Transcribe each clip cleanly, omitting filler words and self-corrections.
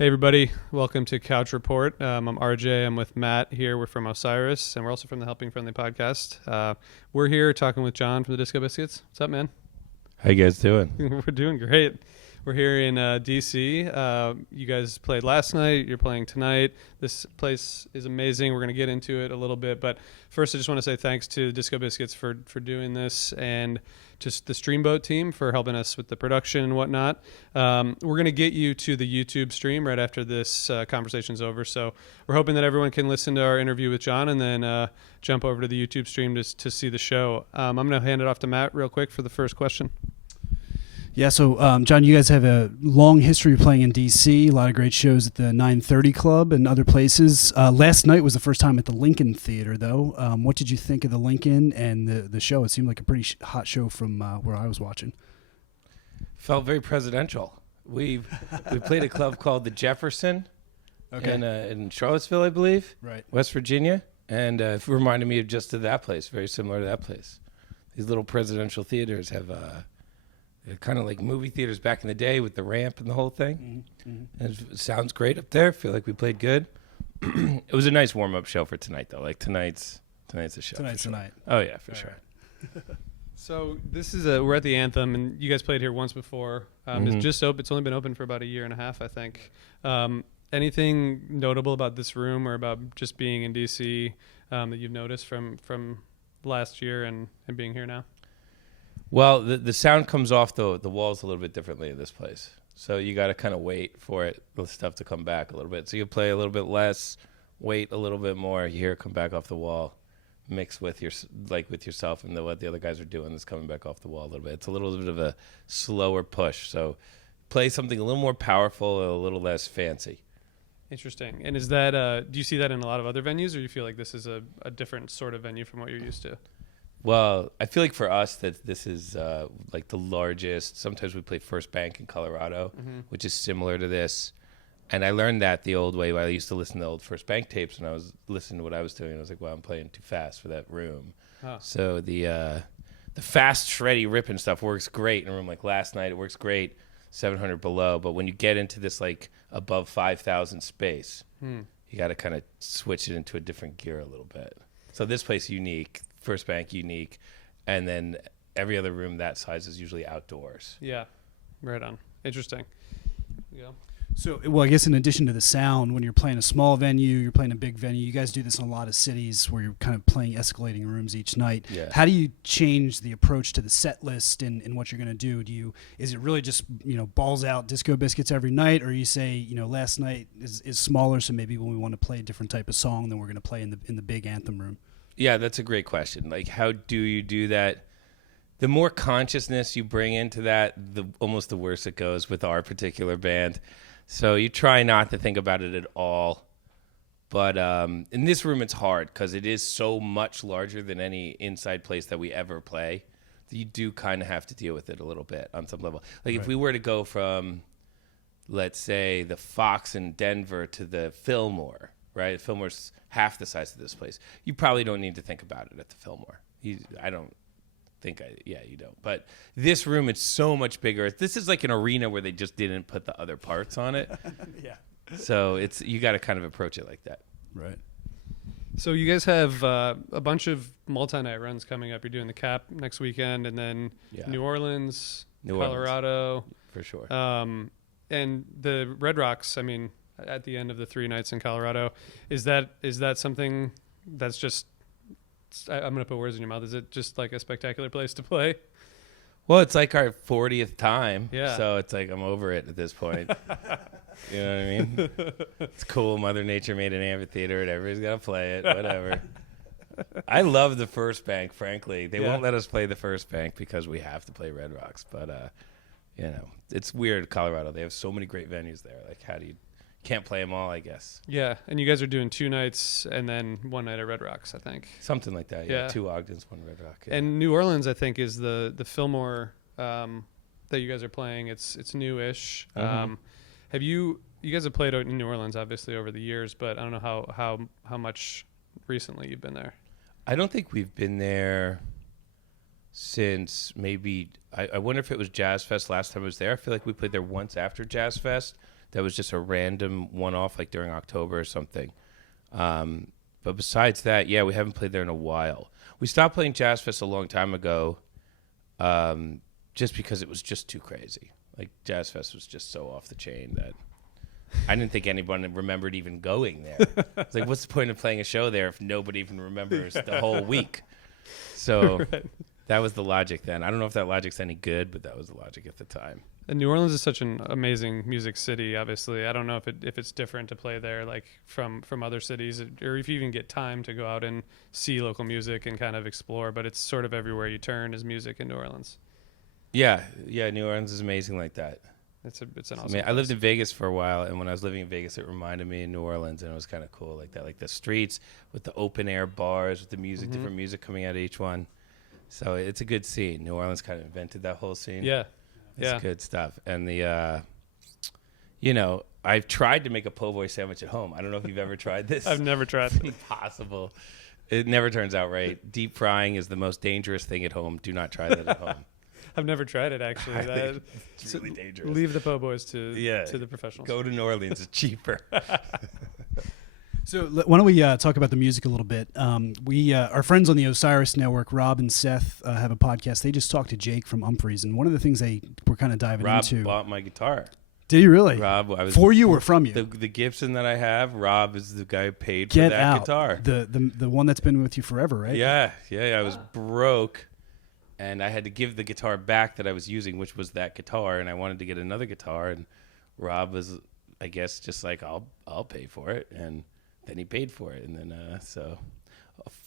Hey everybody, welcome to Couch Report. I'm RJ, I'm with Matt here. We're from Osiris, and we're also from the Helping Friendly podcast. We're here talking with John from the Disco Biscuits. What's up, man? How you guys doing? We're doing great. We're here in DC. You guys played last night. You're playing tonight. This place is amazing. We're going to get into it a little bit. But first, I just want to say thanks to Disco Biscuits for doing this, and just the Streamboat team for helping us with the production and whatnot. We're going to get you to the YouTube stream right after this conversation's over. So we're hoping that everyone can listen to our interview with John and then jump over to the YouTube stream to see the show. I'm going to hand it off to Matt real quick for the first question. Yeah, so John, you guys have a long history of playing in D.C., a lot of great shows at the 930 Club and other places. Last night was the first time at the Lincoln Theater, though. What did you think of the Lincoln and the show? It seemed like a pretty hot show from where I was watching. Felt very presidential. We played a club called the Jefferson in Charlottesville, I believe, right, West Virginia, and it reminded me of just of that place, very similar to that place. These little presidential theaters have... They're kind of like movie theaters back in the day with the ramp and the whole thing. Mm-hmm. And it sounds great up there. Feel like we played good. It was a nice warm-up show for tonight, though. Like tonight's the show. Tonight's sure. tonight. Oh yeah, for All sure. Right. So this is we're at the Anthem, and you guys played here once before. It's just open. It's only been open for about a year and a half, I think. Anything notable about this room or about just being in DC that you've noticed from last year and being here now? Well, the sound comes off the walls a little bit differently in this place. So you got to kind of wait for the stuff to come back a little bit. So you play a little bit less, wait a little bit more, you hear it come back off the wall, mix with yourself and what the other guys are doing that's coming back off the wall a little bit. It's a little bit of a slower push. So play something a little more powerful, a little less fancy. Interesting. And is that do you see that in a lot of other venues, or do you feel like this is a different sort of venue from what you're used to? Well, I feel like for us that this is like the largest. Sometimes we play First Bank in Colorado, which is similar to this. And I learned that the old way. I used to listen to old First Bank tapes, and I was listening to what I was doing. I was like, well, I'm playing too fast for that room. Oh. So the fast, shreddy, ripping stuff works great in a room like last night. It works great 700 below. But when you get into this like above 5,000 space, you got to kind of switch it into a different gear a little bit. So this place unique. First Bank unique, and then every other room that size is usually outdoors. Yeah, right on. Interesting. Yeah. So, well, I guess in addition to the sound, when you're playing a small venue, you're playing a big venue, you guys do this in a lot of cities where you're kind of playing escalating rooms each night. Yeah. How do you change the approach to the set list and what you're going to do? Is it really just, balls out Disco Biscuits every night, or you say, last night is smaller, so maybe when we want to play a different type of song, then we're going to play in the big Anthem room? Yeah, that's a great question. Like, how do you do that? The more consciousness you bring into that, almost the worse it goes with our particular band. So you try not to think about it at all. But in this room, it's hard because it is so much larger than any inside place that we ever play. You do kind of have to deal with it a little bit on some level. Like if we were to go from, let's say, the Fox in Denver to the Fillmore, right? Fillmore's half the size of this place. You probably don't need to think about it at the Fillmore. You don't. But this room, it's so much bigger. This is like an arena where they just didn't put the other parts on it. Yeah. So you got to kind of approach it like that. Right. So you guys have a bunch of multi-night runs coming up. You're doing the Cap next weekend, and then New Orleans, Colorado. For sure. And the Red Rocks, at the end of the 3 nights in Colorado, is that something that's just, I'm going to put words in your mouth, is it just like a spectacular place to play? Well, it's like our 40th time, yeah. So it's like I'm over it at this point. You know what I mean? It's cool. Mother Nature made an amphitheater, and everybody's got to play it, whatever. I love the First Bank, frankly. They won't let us play the First Bank because we have to play Red Rocks, but, it's weird, Colorado. They have so many great venues there. Like, how do you... Can't play them all, I guess. Yeah, and you guys are doing 2 nights and then 1 night at Red Rocks, I think. Something like that, yeah. 2 Ogdens, 1 Red Rock. Yeah. And New Orleans, I think, is the Fillmore that you guys are playing. It's new-ish. Have you guys have played in New Orleans, obviously, over the years, but I don't know how much recently you've been there. I don't think we've been there since maybe... I wonder if it was Jazz Fest last time I was there. I feel like we played there once after Jazz Fest. that was just a random one-off, like during October or something. But besides that, yeah, we haven't played there in a while. We stopped playing Jazz Fest a long time ago, just because it was just too crazy. Like Jazz Fest was just so off the chain that I didn't think anyone remembered even going there. It's like, what's the point of playing a show there if nobody even remembers the whole week? So Right. that was the logic then. I don't know if that logic's any good, but that was the logic at the time. And New Orleans is such an amazing music city. Obviously, I don't know if it's different to play there, like from other cities, or if you even get time to go out and see local music and kind of explore. But it's sort of everywhere you turn is music in New Orleans. Yeah, New Orleans is amazing like that. It's an I awesome. mean, I lived in Vegas for a while, and when I was living in Vegas, it reminded me of New Orleans, and it was kind of cool like that. Like the streets with the open air bars with the music, different music coming out of each one. So it's a good scene. New Orleans kind of invented that whole scene. Yeah. It's good stuff. And the, I've tried to make a po' boy sandwich at home. I don't know if you've ever tried this. I've never tried. It's impossible. It never turns out right. Deep frying is the most dangerous thing at home. Do not try that at home. I've never tried it actually. It's really dangerous. Leave the po' boys to the professionals. Go to New Orleans. It's cheaper. So why don't we talk about the music a little bit? Our friends on the Osiris Network, Rob and Seth, have a podcast. They just talked to Jake from Humphreys, and one of the things they were kind of diving Rob into. bought my guitar. Did you really? Rob, I was for you or from you? The Gibson that I have, Rob is the guy who paid Get for that out. guitar. The one that's been with you forever, right? Yeah. I was broke, and I had to give the guitar back that I was using, which was that guitar, and I wanted to get another guitar, and Rob was, I guess, just like, I'll pay for it, and then he paid for it, and then so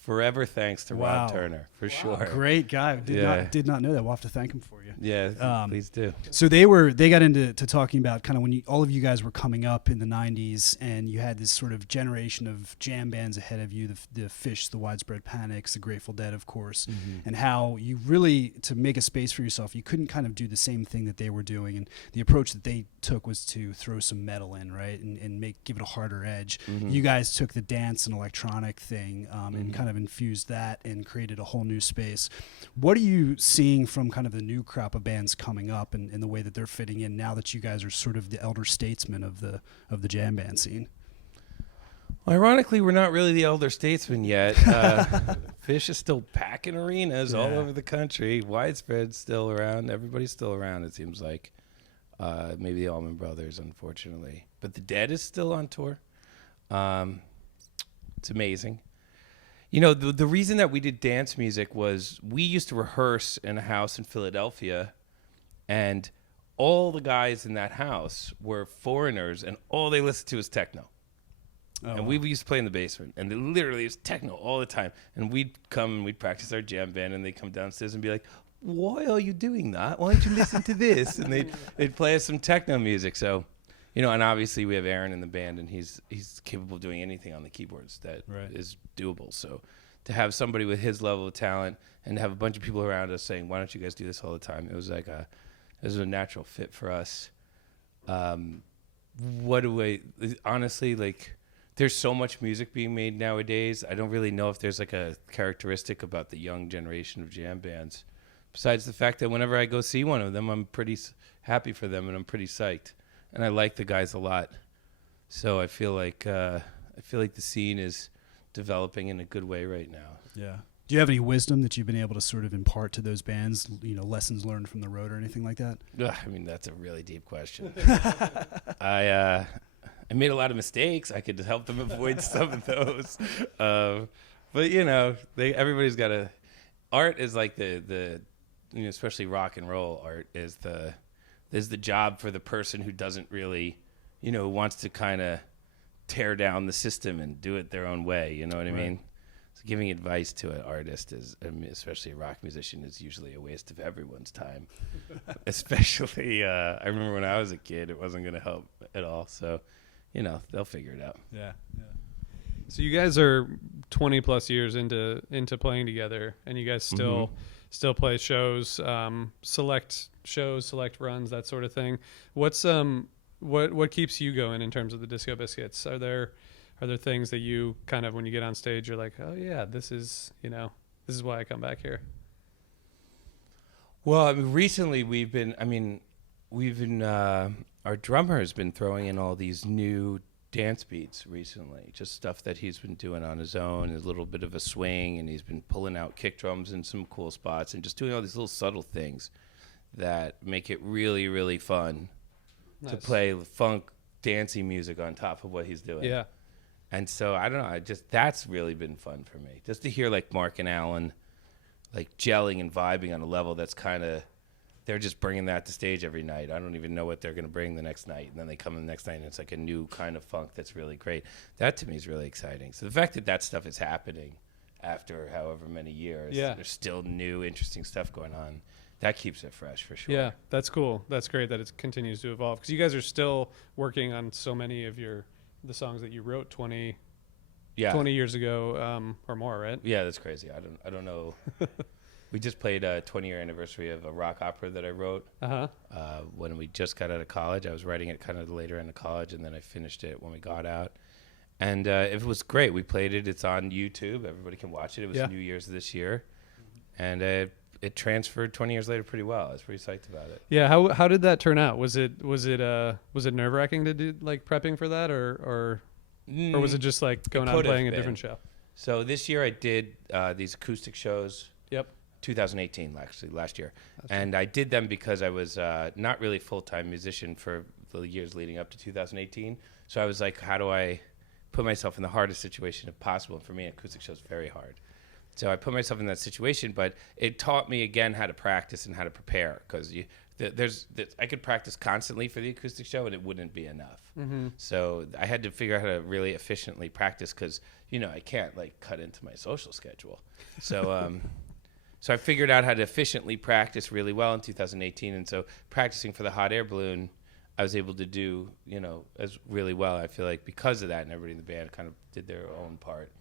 forever thanks to Rob Turner for sure. Great guy. Did not know that. We'll have to thank him for you. Yeah, please do. So they got into talking about kind of when all of you guys were coming up in the 90s, and you had this sort of generation of jam bands ahead of you, the Fish, the Widespread Panics, the Grateful Dead, of course, and how you really, to make a space for yourself, you couldn't kind of do the same thing that they were doing, and the approach that they took was to throw some metal in, right, and give it a harder edge. You guys took the dance and electronic thing and kind of infused that and created a whole new space. What are you seeing from kind of the new crop of bands coming up and the way that they're fitting in now that you guys are sort of the elder statesmen of the jam band scene? Well, ironically, we're not really the elder statesmen yet. Fish is still packing arenas all over the country. Widespread's still around. Everybody's still around, it seems like. Maybe the Allman Brothers, unfortunately. But the Dead is still on tour. It's amazing. You know, the reason that we did dance music was we used to rehearse in a house in Philadelphia, and all the guys in that house were foreigners, and all they listened to was techno. And we used to play in the basement, and it was techno all the time. And we'd come and we'd practice our jam band, and they'd come downstairs and be like, "Why are you doing that? Why don't you listen to this?" And they'd play us some techno music. So, you know, and obviously we have Aaron in the band, and he's capable of doing anything on the keyboards that is doable. So to have somebody with his level of talent and to have a bunch of people around us saying, "Why don't you guys do this all the time?" It was like it was a natural fit for us. Honestly, like, there's so much music being made nowadays. I don't really know if there's like a characteristic about the young generation of jam bands, besides the fact that whenever I go see one of them, I'm pretty happy for them and I'm pretty psyched. And I like the guys a lot. So I feel like the scene is developing in a good way right now. Yeah. Do you have any wisdom that you've been able to sort of impart to those bands, you know, lessons learned from the road or anything like that? I mean, that's a really deep question. I made a lot of mistakes. I could help them avoid some of those. But, you know, everybody's got a... Art is like the you know, especially rock and roll art is the job for the person who doesn't really, you know, wants to kind of tear down the system and do it their own way. You know what I mean? So giving advice to an artist especially a rock musician, is usually a waste of everyone's time. Especially, I remember when I was a kid, it wasn't going to help at all. So, you know, they'll figure it out. Yeah. So you guys are 20 plus years into playing together, and you guys still play shows, select runs, that sort of thing. What's what keeps you going in terms of the Disco Biscuits? Are there things that you kind of, when you get on stage, you're like, oh yeah, this is why I come back here? Well, I mean, recently we've been our drummer has been throwing in all these new dance beats recently, just stuff that he's been doing on his own, a little bit of a swing, and he's been pulling out kick drums in some cool spots and just doing all these little subtle things that make it really, really fun to play funk, dancey music on top of what he's doing. Yeah. And so, I don't know, that's really been fun for me. Just to hear, like, Mark and Alan, like, gelling and vibing on a level that's kind of, they're just bringing that to stage every night. I don't even know what they're going to bring the next night. And then they come in the next night, and it's like a new kind of funk that's really great. That, to me, is really exciting. So the fact that that stuff is happening after however many years, there's still new, interesting stuff going on. That keeps it fresh, for sure. Yeah, that's cool. That's great that it continues to evolve. Because you guys are still working on so many of the songs that you wrote 20 years ago or more, right? Yeah, that's crazy. I don't know. We just played a 20-year anniversary of a rock opera that I wrote when we just got out of college. I was writing it kind of the later end of college, and then I finished it when we got out. And it was great. We played it. It's on YouTube. Everybody can watch it. It was New Year's this year. And it transferred 20 years later pretty well. I was pretty psyched about it. Yeah, how did that turn out? Was it nerve-wracking to do, like, prepping for that, or was it just like going out and playing a different show? So this year I did these acoustic shows. Yep. 2018, actually, last year. And I did them because I was not really a full-time musician for the years leading up to 2018. So I was like, how do I put myself in the hardest situation if possible? And for me, acoustic shows very hard. So I put myself in that situation, but it taught me, again, how to practice and how to prepare, because I could practice constantly for the acoustic show, and it wouldn't be enough. Mm-hmm. So I had to figure out how to really efficiently practice, because, I can't, like, cut into my social schedule. So so I figured out how to efficiently practice really well in 2018, and so practicing for the hot air balloon, I was able to do, as really well. I feel like because of that, and everybody in the band kind of did their own part,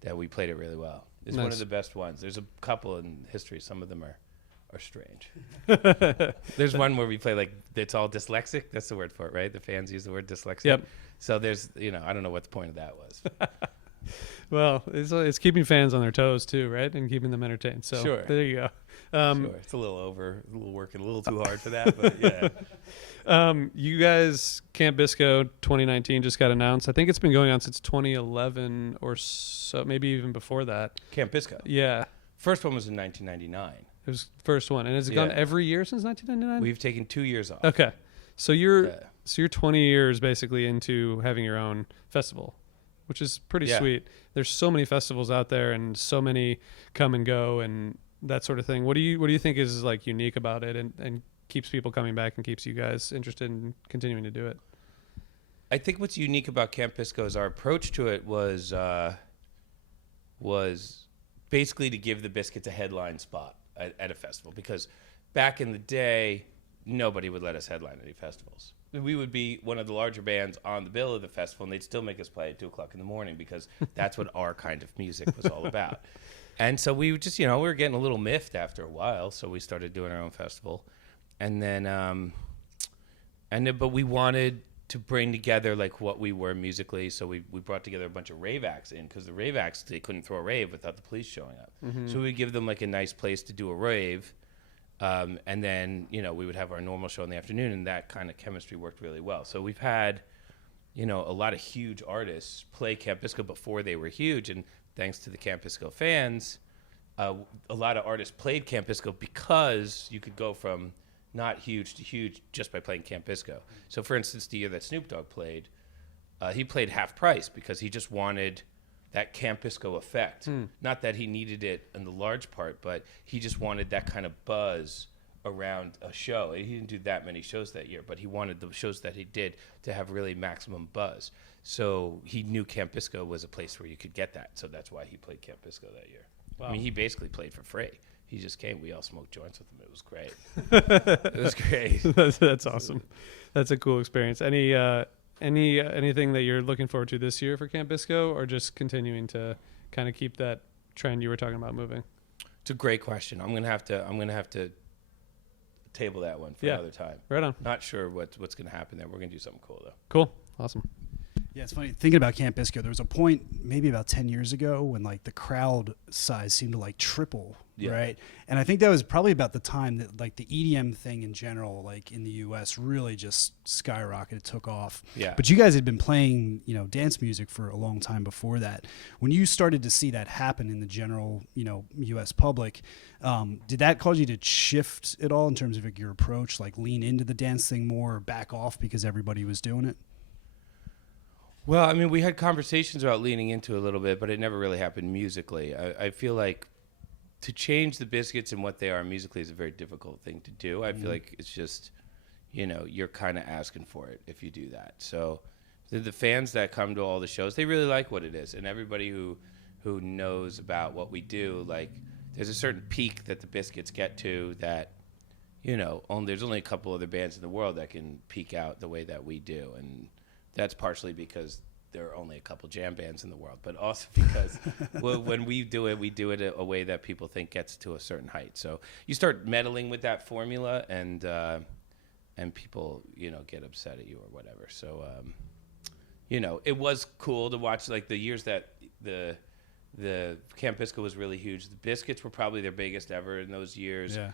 that we played it really well. It's one of the best ones. There's a couple in history. Some of them are strange. There's one where we play, like, it's all dyslexic. That's the word for it, right? The fans use the word dyslexic. Yep. So there's, I don't know what the point of that was. Well, it's keeping fans on their toes too, right? And keeping them entertained. So sure. There you go. Sure. It's a little working a little too hard for that, but yeah. You guys, Camp Bisco 2019 just got announced. I think it's been going on since 2011 or so, maybe even before that. Camp Bisco. Yeah. First one was in 1999. It was the first one. And has it gone every year since 1999? We've taken 2 years off. Okay. So you're 20 years basically into having your own festival, which is pretty sweet. There's so many festivals out there, and so many come and go and that sort of thing. What do you think is, like, unique about it and keeps people coming back and keeps you guys interested in continuing to do it? I think what's unique about Camp Bisco is our approach to it was basically to give the Biscuits a headline spot at a festival, because back in the day, nobody would let us headline any festivals. We would be one of the larger bands on the bill of the festival, and they'd still make us play at 2:00 in the morning, because that's what our kind of music was all about. And so we would just, we were getting a little miffed after a while, so we started doing our own festival. And then, but we wanted to bring together, like, what we were musically, so we brought together a bunch of rave acts in, because the rave acts, they couldn't throw a rave without the police showing up. Mm-hmm. So we would give them, like, a nice place to do a rave. And then, we would have our normal show in the afternoon, and that kind of chemistry worked really well. So we've had, a lot of huge artists play Camp Bisco before they were huge, and thanks to the Camp Bisco fans, a lot of artists played Camp Bisco because you could go from not huge to huge just by playing Camp Bisco. So, for instance, the year that Snoop Dogg played, he played half price because he just wanted that Camp Bisco effect. Not that he needed it in the large part, but he just wanted that kind of buzz around a show. He didn't do that many shows that year, but he wanted the shows that he did to have really maximum buzz. So he knew Camp Bisco was a place where you could get that. So that's why he played Camp Bisco that year. Wow. I mean, he basically played for free. He just came. We all smoked joints with him. It was great. It was great. That's awesome. That's a cool experience. Anything that you're looking forward to this year for Camp Bisco, or just continuing to kind of keep that trend you were talking about moving? It's a great question. I'm gonna have to table that one for another time. Right on. Not sure what's gonna happen there. We're gonna do something cool though. Cool. Awesome. Yeah, it's funny thinking about Camp Bisco. There was a point maybe about 10 years ago when, like, the crowd size seemed to, like, triple Yeah. right? And I think that was probably about the time that like the EDM thing in general, like in the U.S., really just skyrocketed, took off. Yeah. But you guys had been playing, dance music for a long time before that. When you started to see that happen in the general, U.S. public, did that cause you to shift at all in terms of like, your approach, like lean into the dance thing more, or back off because everybody was doing it? Well, I mean, we had conversations about leaning into it a little bit, but it never really happened musically. I feel like to change the Biscuits and what they are musically is a very difficult thing to do. I feel like it's just, you're kind of asking for it if you do that. So the fans that come to all the shows, they really like what it is. And everybody who knows about what we do, like, there's a certain peak that the Biscuits get to that, there's only a couple other bands in the world that can peak out the way that we do. And that's partially because there are only a couple jam bands in the world, but also because when we do it a way that people think gets to a certain height. So you start meddling with that formula, and people, get upset at you or whatever. So, it was cool to watch, like, the years that the Camp Bisco was really huge. The Biscuits were probably their biggest ever in those years. Yeah.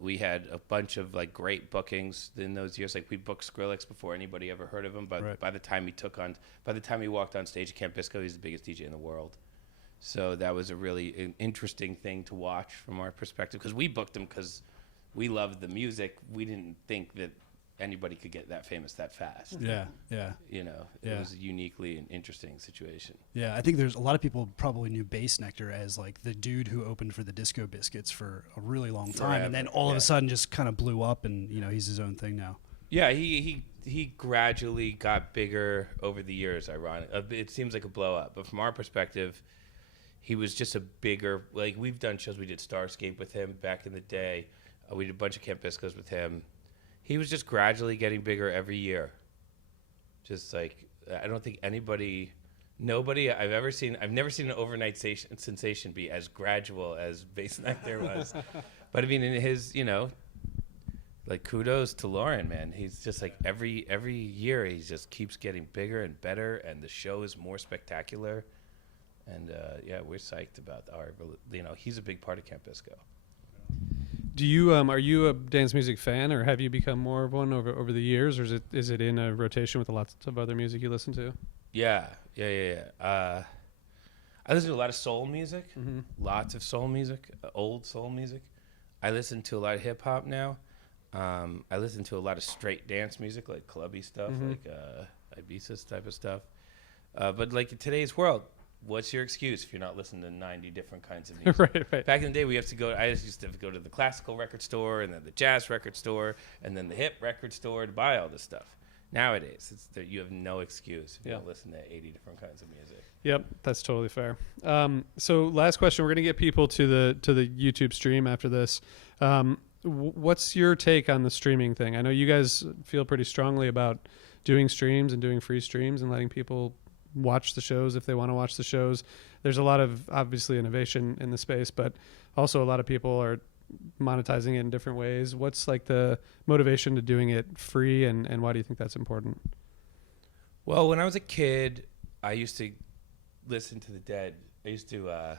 We had a bunch of like great bookings in those years. Like we booked Skrillex before anybody ever heard of him. But Right. by the time he walked on stage at Camp Bisco, he's the biggest DJ in the world. So that was a really interesting thing to watch from our perspective, because we booked him because we loved the music. We didn't think that anybody could get that famous that fast. Yeah. It was a uniquely an interesting situation. Yeah, I think there's a lot of people probably knew Bass Nectar as like the dude who opened for the Disco Biscuits for a really long time, Forever, and then all of yeah. a sudden just kind of blew up, and he's his own thing now. Yeah, he gradually got bigger over the years. Ironic, it seems like a blow up, but from our perspective, he was just a bigger. Like we've done shows, we did Starscape with him back in the day. We did a bunch of Camp Biscos with him. He was just gradually getting bigger every year. Just like, I don't think nobody I've ever seen, I've never seen an overnight sensation be as gradual as Bass Nectar was. But I mean, in his, like, kudos to Lauren, man. He's just like every year he just keeps getting bigger and better, and the show is more spectacular. And yeah, we're psyched about he's a big part of Camp Bisco. Do you are you a dance music fan, or have you become more of one over the years, or is it in a rotation with lots of other music you listen to? Yeah. I listen to a lot of soul music, lots of soul music, old soul music. I listen to a lot of hip hop now. I listen to a lot of straight dance music, like clubby stuff, like Ibiza type of stuff. But like in today's world, what's your excuse if you're not listening to 90 different kinds of music? Right. Back in the day, I used to go to the classical record store, and then the jazz record store, and then the hip record store to buy all this stuff. Nowadays, you have no excuse if you don't listen to 80 different kinds of music. Yep, that's totally fair. So last question, we're going to get people to the YouTube stream after this. What's your take on the streaming thing? I know you guys feel pretty strongly about doing streams and doing free streams and letting people watch the shows if they want to watch the shows. There's a lot of obviously innovation in the space, but also a lot of people are monetizing it in different ways. What's like the motivation to doing it free, and why do you think that's important? Well, when I was a kid, I used to listen to the Dead. I used to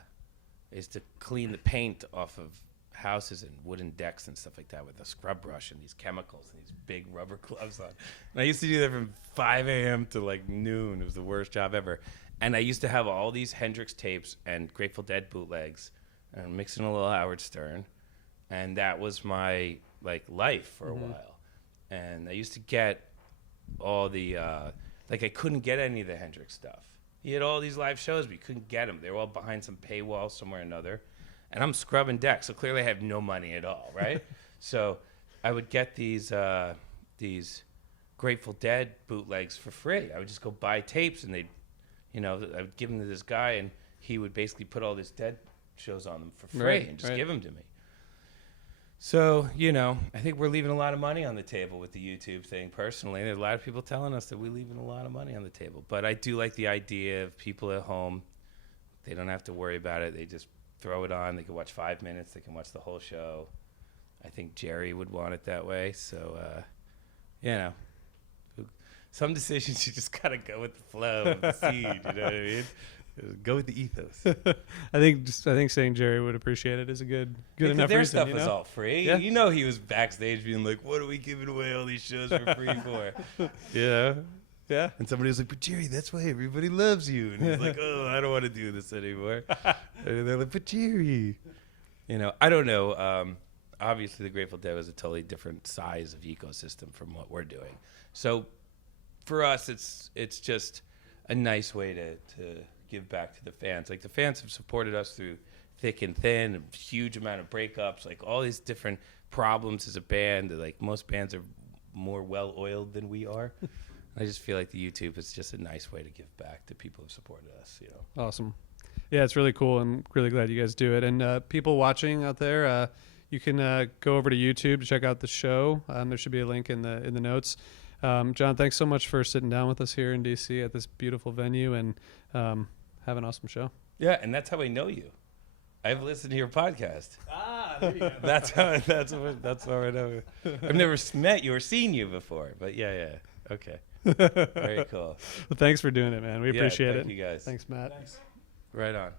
clean the paint off of houses and wooden decks and stuff like that with a scrub brush and these chemicals and these big rubber gloves on. And I used to do that from 5 a.m. to like noon. It was the worst job ever. And I used to have all these Hendrix tapes and Grateful Dead bootlegs and mixing a little Howard Stern. And that was my like life for a while. And I used to get all the, I couldn't get any of the Hendrix stuff. He had all these live shows, but you couldn't get them. They were all behind some paywall somewhere or another. And I'm scrubbing decks, so clearly I have no money at all, right? So I would get these Grateful Dead bootlegs for free. I would just go buy tapes, and I would give them to this guy, and he would basically put all these Dead shows on them for free and just give them to me. So, I think we're leaving a lot of money on the table with the YouTube thing, personally. There's a lot of people telling us that we're leaving a lot of money on the table. But I do like the idea of people at home. They don't have to worry about it. They just throw it on. They can watch 5 minutes. They can watch the whole show. I think Jerry would want it that way. So, some decisions you just got to go with the flow of the seed. You know what I mean? Go with the ethos. I think saying Jerry would appreciate it is a good enough Their reason. stuff You is know? all free. Yeah. You know, he was backstage being like, "What are we giving away all these shows for free for?" You know. Yeah. And somebody was like, "But Jerry, that's why everybody loves you." And he's like, "Oh, I don't want to do this anymore." And they're like, "But Jerry," you know, I don't know. Obviously, the Grateful Dead was a totally different size of ecosystem from what we're doing. So for us, it's just a nice way to give back to the fans. Like the fans have supported us through thick and thin, a huge amount of breakups, like all these different problems as a band. Like most bands are more well-oiled than we are. I just feel like the YouTube is just a nice way to give back to people who supported us, you know. Awesome. Yeah, it's really cool. I'm really glad you guys do it. And people watching out there, you can go over to YouTube to check out the show. There should be a link in the notes. John, thanks so much for sitting down with us here in DC at this beautiful venue, and have an awesome show. Yeah, and that's how I know you. I've listened to your podcast. There you go. That's how I know you. I've never met you or seen you before, but yeah. Okay. Very cool. Well, thanks for doing it, man. We appreciate it. Thank you guys. Thanks, Matt. Thanks. Right on.